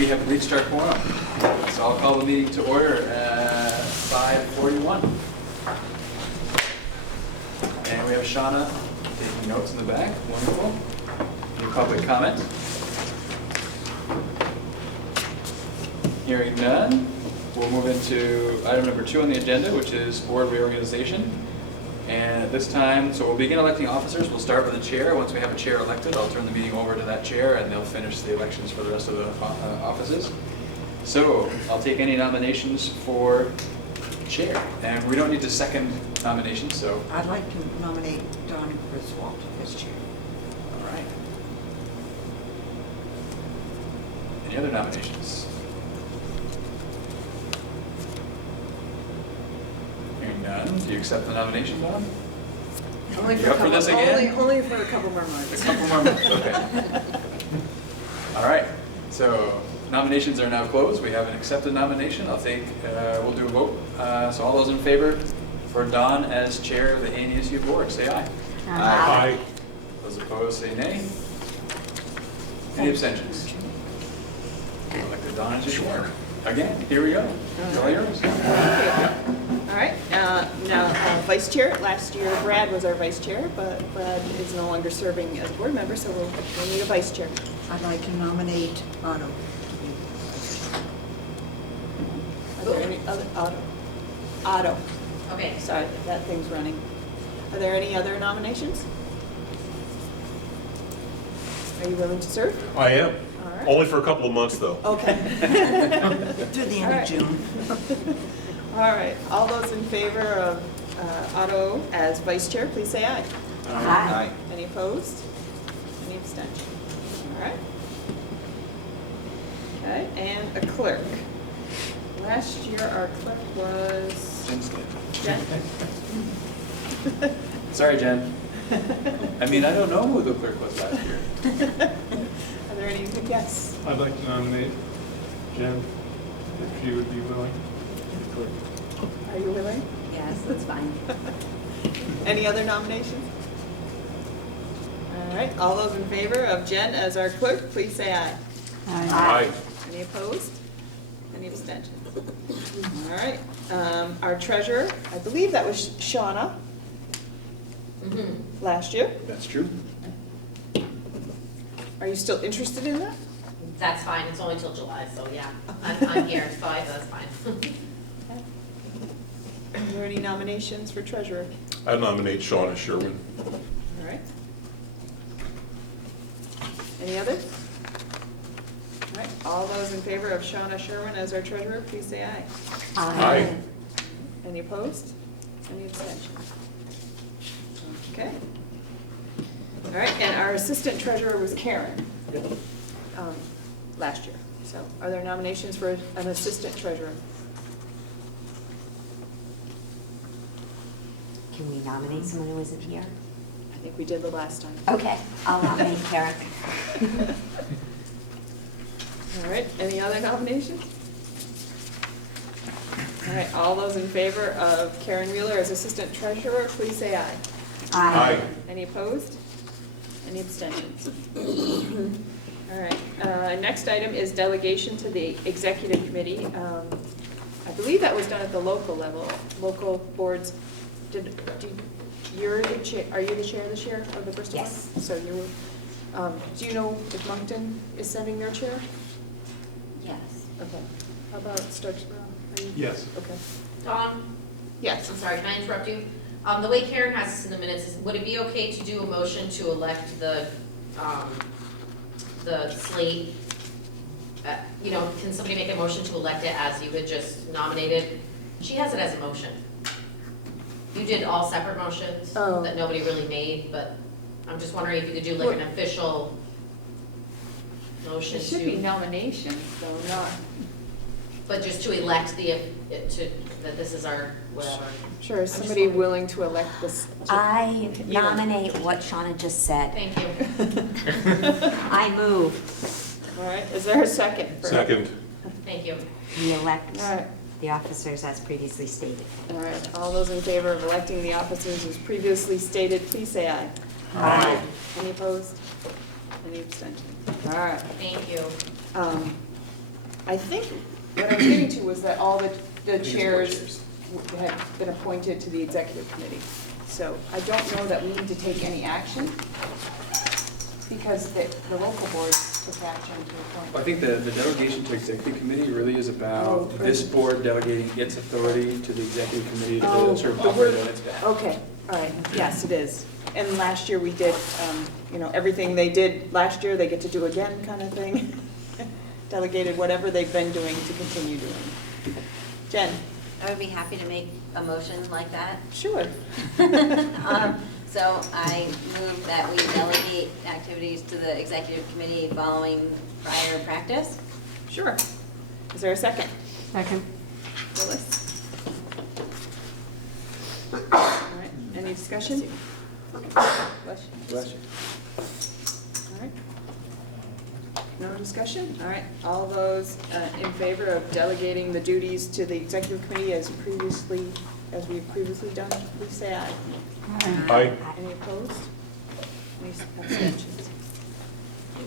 we have reached our quorum. So I'll call the meeting to order at 5:41. And we have Shauna taking notes in the back. Wonderful. Any public comment? Hearing none, we'll move into item number 2 on the agenda, which is board reorganization. And at this time, so we'll begin electing officers. We'll start with the chair. Once we have a chair elected, I'll turn the meeting over to that chair and they'll finish the elections for the rest of the offices. So I'll take any nominations for chair. And we don't need to second nominations, so. I'd like to nominate Don Griswold as chair. All right. Any other nominations? Hearing none, do you accept the nomination, Don? Only You up for this again? Only for a couple more A months. couple more minutes, okay. All right, so nominations are now closed. We have an accepted nomination. We'll do a vote. So all those in favor for Don as chair of the ANESU board, say aye. Aye. Those opposed, say nay. Any abstentions? Elected Don as your chair. Again, here we go. It's all yours. All right, now vice chair. Last year Brad was our vice chair, but Brad is no longer serving as a board member, so we'll need a vice chair. I'd like to nominate Otto. Are there any other, Otto, Okay. sorry, that thing's running. Are there any other nominations? Are you willing to serve? I am. All right. Only for a couple of months, though. Okay. Through the All end right. of June. All right, all those in favor of Otto as vice chair, please say aye. Aye. Any opposed? Any abstention? All right. Okay, and a clerk. Last year, our clerk was Jen. Sorry, Jen. I mean, I don't know who the clerk was last year. Are there any, yes? I'd like to nominate Jen, if she would be willing. Are you willing? Yes, that's fine. Any other nominations? All right, all those in favor of Jen as our clerk, please say aye. Aye. Any opposed? Any abstentions? All right, our treasurer, I believe that was Shauna last year. That's true. Are you still interested in that? That's fine, it's only till July, so yeah, I'm here, so that's fine. Are there any nominations for treasurer? I nominate Shauna Sherwin. All right. Any others? All right, all those in favor of Shauna Sherwin as our treasurer, please say aye. Aye. Any opposed? Any abstentions? Okay. All right, and our assistant treasurer was Karen last year. So are there nominations for an assistant treasurer? Can we nominate someone who isn't here? I think we did the last time. Okay, I'll nominate Karen. All right, any other nominations? All right, all those in favor of Karen Wheeler as assistant treasurer, please say aye. Aye. Any opposed? Any abstentions? All right, next item is delegation to the executive committee. I believe that was done at the local level, local boards. You're the chair, are you the chair this year of the Bristol one? Yes. So you, do you know if Moncton is sending their chair? Yes. Okay. How about Starksboro? Are you- Yes. Okay. Dawn, Yes. I'm sorry, can I interrupt you? The way Karen has this in the minutes, is would it be okay to do a motion to elect the slate? Can somebody make a motion to elect it as you had just nominated? She has it as a motion. You did all separate motions Oh. that nobody really made, but I'm just wondering if you could do like an official motion It should be to, nominations, though, not, but just to elect that this is our whatever. Sure, is somebody willing to elect this? I You don't- nominate what Shauna just said. Thank you. I move. All right, is there a second? for- Second. Thank you. We elect All right, the officers as previously stated. all right, all those in favor of electing the officers as previously stated, please say aye. I think what I was getting to was that all the think it's chairs had been appointed to the executive committee. So I don't know that we need to take any action because the local boards took action to appoint. I think the delegation to executive committee really is Oh, about this board delegating its authority to the executive committee to Oh, sort of the operate word- on its behalf. Okay, all right, yes, it is. And last year we did, everything they did last year, they get to do again kind of thing. Delegated whatever they've been doing to continue doing. Jen? I would be happy to make a motion like that. Sure. So I move that we delegate activities to the executive committee following prior practice. Sure. Is there a second? Second. Phyllis? All right, any discussion? Bless you. Bless you. All right. No discussion? All right, all those in favor of delegating the duties to the executive committee as we've previously done, please say aye. Aye. Any opposed? Any abstentions?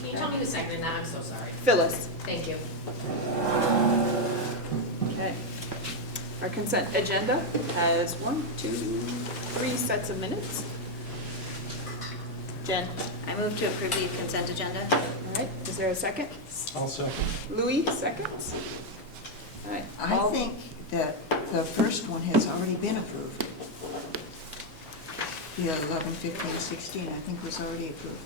Can you tell me who seconded that? I'm so sorry. Phyllis? Thank you. Okay. Our consent agenda has 1, 2, 3 sets of minutes. Jen? I move to approve the consent agenda. All right, is there a second? I'll second. Louis, seconds? All right. I all- think that the first one has already been approved. The 11, 15, 16, I think was already approved.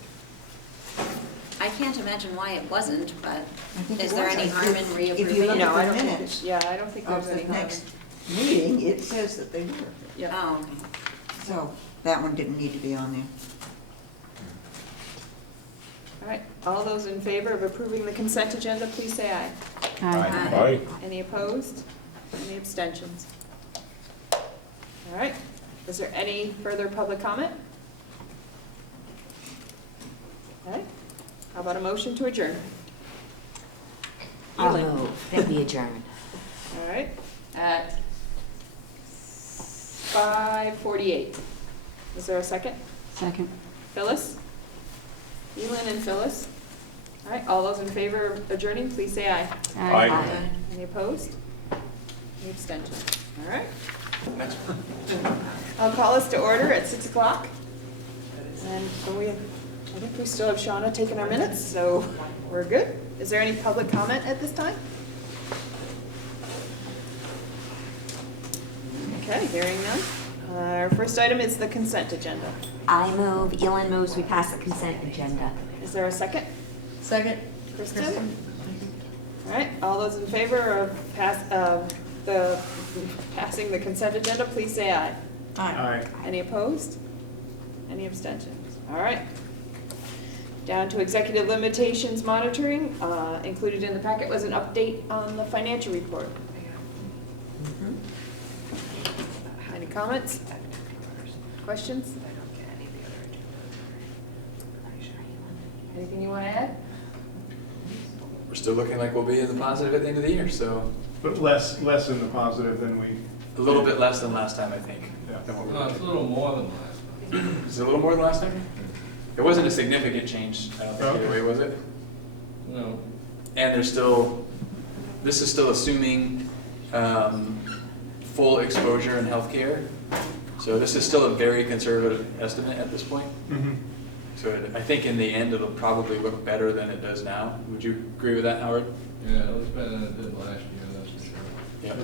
I can't imagine why it wasn't, but I think is it there was. any If- harm in if you reapproving look it? No, I at don't the think, minutes yeah, I don't think of there's any the harm. next meeting, it says that they were. Yeah. Oh, okay. So that one didn't need to be on there. All right, all those in favor of approving the consent agenda, please say aye. Aye. Any opposed? Any abstentions? All right, is there any further public comment? All right, how about a motion to adjourn? I'll Elaine. move that we adjourn. All right, at 5:48. Is there a second? Second. Phyllis? Elin and Phyllis? All right, all those in favor of adjourning, please say aye. Aye. Any opposed? Any abstentions? All right, Next one. I'll call us to order at 6 o'clock. And I think we still have Shauna taking our minutes, so we're good. Is there any public comment at this time? Okay, hearing none. Our first item is the consent agenda. I move, Elin moves, we pass the consent agenda. Is there a second? Second. Kristen? All right, all those in favor of passing the consent agenda, please say aye. Aye. Any opposed? Any abstentions? All right. Down to executive limitations monitoring. Included in the packet was an update on the financial report. Any comments? Questions? Anything you want to add? We're still looking like we'll be in the positive at the end of the year, so But less in the positive than we. a little bit less than last time, I think. Yeah. than what we No, were it's a little more than last time. Is it a little more than last time? It wasn't a significant change, I don't think, Okay. either way, was it? No, And this is still assuming full exposure in healthcare. So this is still a very conservative estimate at this point. Mhm. So I think in the end, it'll probably look better than it does now. Would you agree with that, Howard? yeah, it was better than it did last year, that's for sure. Yep.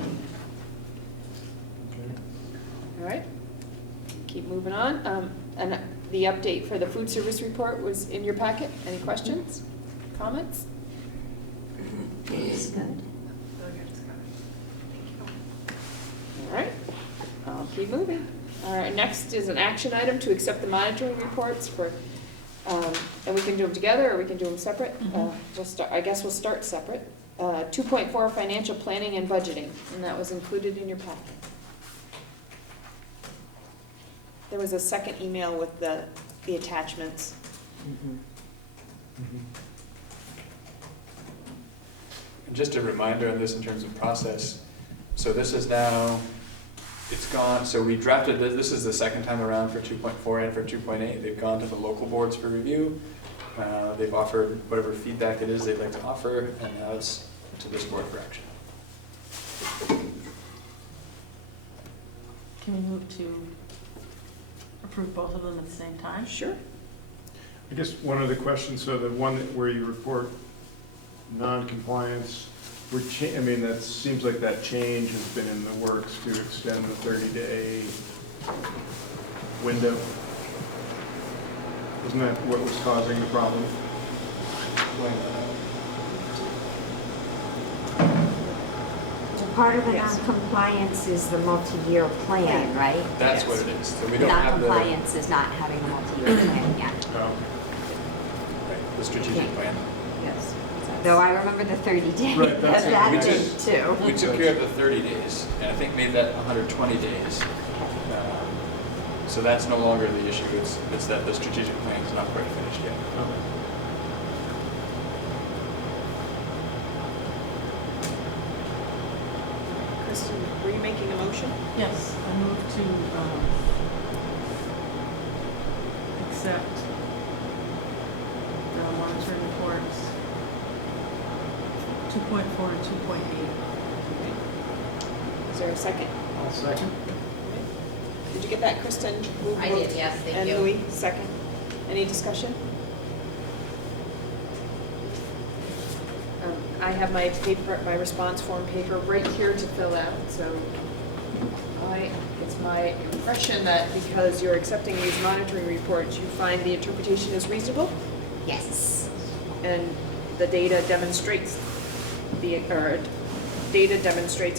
All right. Keep moving on. And the update for the food service report was in your packet. Any questions? Comments? It's good. All right, I'll keep moving. All right, next is an action item to accept the reports for, and we can do them together or we can do them separate. I guess we'll start separate. 2.4 financial planning and budgeting, and that was included in your packet. There was a second email with the attachments. And just a reminder on this in terms of process. So this is now, it's gone, so we drafted this is the second time around for 2.4 and for 2.8. They've gone to the local boards for review. They've offered whatever feedback it is they'd like to offer, and now it's to this board for action. Can we move to approve both of them at the same time? Sure. I guess one other question, so the one where you report non-compliance, I mean, that seems like that change has been in the works to extend the 30-day window. Isn't that what was causing the problem? Part of the Yes. non-compliance is the multi-year plan, right? That's Yes. what it is. So we don't have the, Non-compliance is not having a multi-year plan yet. Oh, right, the strategic plan. Yes. Though I remember the 30 days. Right, that's it. That We did just- too. We took care of the 30 days, and I think made that 120 days. So that's no longer the issue. It's that the strategic plan is not quite finished yet. okay. Kristen, were you making a motion? Yes, I move to accept the monitoring reports 2.4 and 2.8. Is there a second? I'll second. Did you get that, Kristen? Move, I did, yes, thank And you. Louis, second. Any discussion? I have my paper, my response form paper right here to fill out, so it's my impression that because you're accepting these monitoring reports, you find the interpretation is reasonable, Yes. and the data demonstrates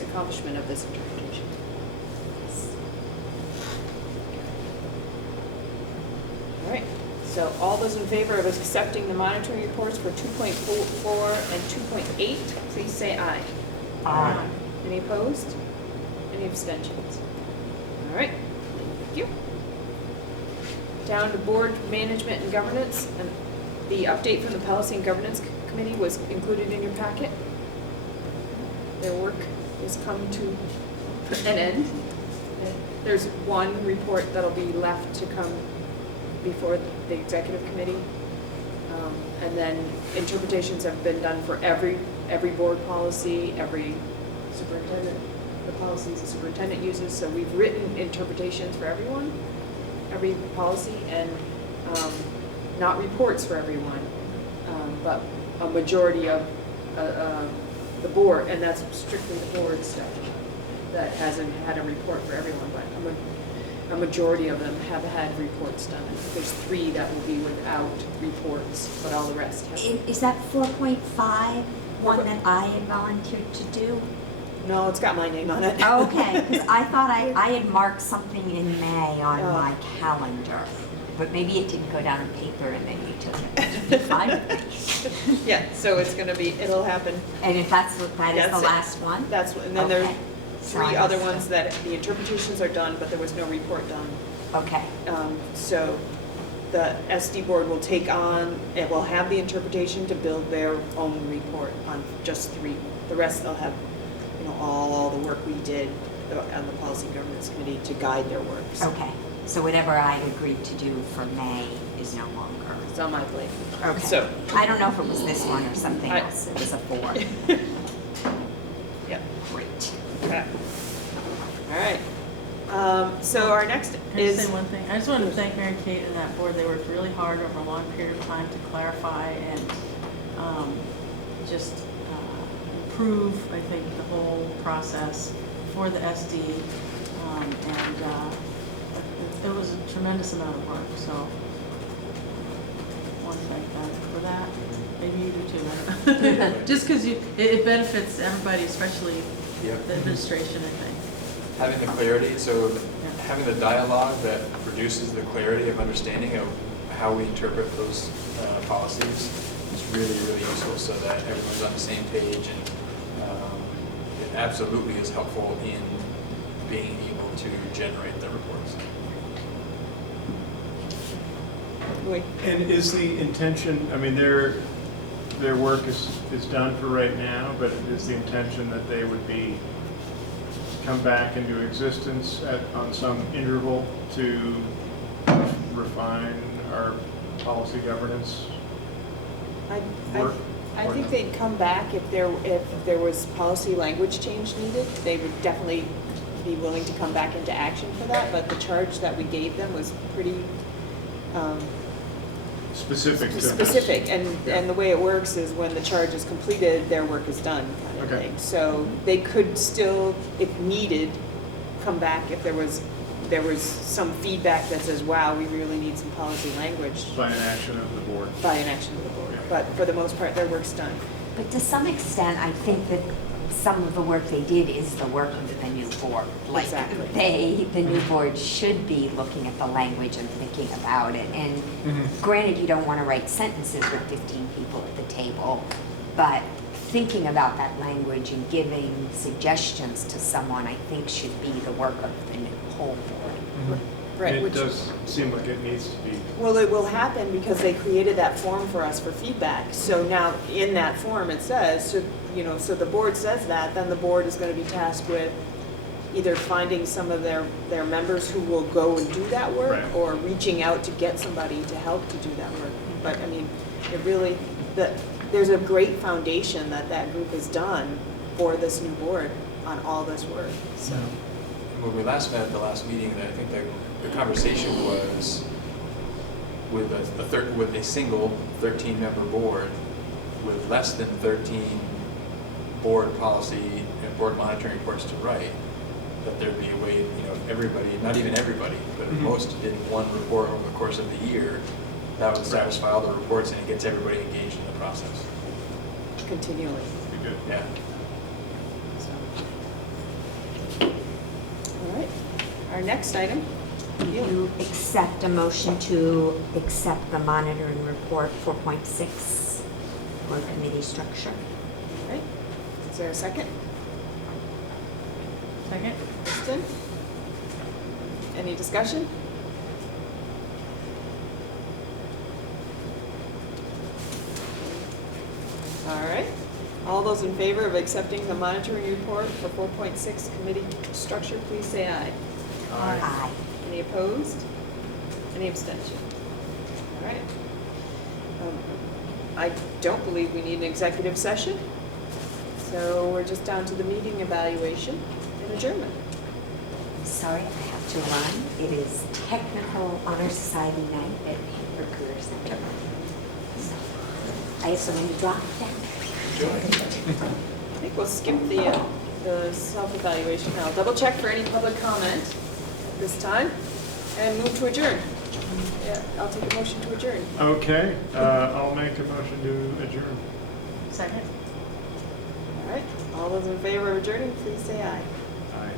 accomplishment of this interpretation. All right, so all those in favor of accepting the monitoring reports for 2.4 and 2.8, please say aye. Aye. Any opposed? Any abstentions? All right, thank you. Down to board management and governance, and the update from the Policy and Governance Committee was included in your packet. Their work has come to an end. There's one report that'll be left to come before the executive committee. And then interpretations have been done for every board policy, every superintendent, the policies the superintendent uses. So we've written interpretations for everyone, every policy, and not reports for everyone, but a majority of the board, and that's strictly the board stuff that hasn't had a report for everyone, but a majority of them have had reports done. I think there's 3 that will be without reports, but all the rest have. Is that 4.5 one that I had volunteered to do? No, it's got my name on it. Okay, because I thought I had marked something in May on Oh. my calendar, but maybe it didn't go down on paper and then you took it. Fine with me. Yeah, so it's gonna be, it'll happen. And if that is the That's it. last one? That's, and then there's Okay. So 3 I other must ones that the interpretations are done, but there was no report done. Okay, So the SD board will take on, it will have the interpretation to build their own report on just 3. The rest they'll have, all the work we did on the Policy Governance Committee to guide their work. So okay. So whatever I agreed to do for May is no longer. it's on my plate. Okay. So, I don't know if it was this one or something I- else. It was a 4. yeah, Great. okay. All right. So our next Can I is. just say one thing? I just wanted to thank Mary Kate and that board. They worked really hard over a long period of time to clarify and just improve, I think, the whole process for the SD. And it was a tremendous amount of work, so I want to thank them for that. Maybe you do too, I don't know. Just because it benefits everybody, especially Yep. the administration, I think. Having the clarity, so having the dialogue that produces the clarity of understanding of how we interpret those policies is really, really useful so that everyone's on the same page, and it absolutely is helpful in being able to generate the reports. Wait. And is the intention, I mean, their work is done for right now, but is the intention that they would come back into existence on some interval to refine our policy governance I work? I think they'd come back if there was policy language change needed. They would definitely be willing to come back into action for that, but the charge that we gave them was pretty Specific to this. specific. And the way it works is when the charge is completed, their work is done, kind of Okay. thing. So they could still, if needed, come back if there was some feedback that says, wow, we really need some policy language By an action of the board. by an action of the board. Yeah. But for the most part, their work's done. But to some extent, I think that some of the work they did is the work of the new board. Like, Exactly. the new board should be looking at the language and thinking about it. And Mhm. granted, you don't want to write sentences with 15 people at the table, but thinking about that language and giving suggestions to someone, I think, should be the work of the new whole board. Right, It which- does seem like it needs to be. Well, it will happen because they created that form for us for feedback. So now, in that form, it says, so the board says that, then the board is gonna be tasked with either finding some of their members who will go and do that work, Right. or reaching out to get somebody to help to do that work. But, I mean, it really, there's a great foundation that group has done for this new board on all this work, so. When we last met at the last meeting, I think the conversation was with with a single 13-member board with less than 13 board policy and board monitoring reports to write, that there'd be a way, if everybody, not even everybody, but if Mhm. most did one report over the course of the year, that would satisfy all the reports and it gets everybody engaged in the process. Continually. Be good. Yeah. So. All right, our next item. You accept a motion to accept the monitoring report 4.6 for committee structure. All right, is there a second? Second? Kristen? Any discussion? All right, all those in favor of accepting the monitoring report for 4.6 committee structure, please say aye. Aye. Any opposed? Any abstention? All right. I don't believe we need an executive session, so we're just down to the meeting evaluation and adjournment. Sorry, I have to run. It is Technical Honor Society night at Hamburg Career Center. So, I have something to drop down. I think we'll skip the self-evaluation. I'll double check for any public comment at this time and move to adjourn. Yeah, I'll take a motion to adjourn. Okay, I'll make a motion to adjourn. Second? All right, all those in favor of adjourning, please say aye. Aye.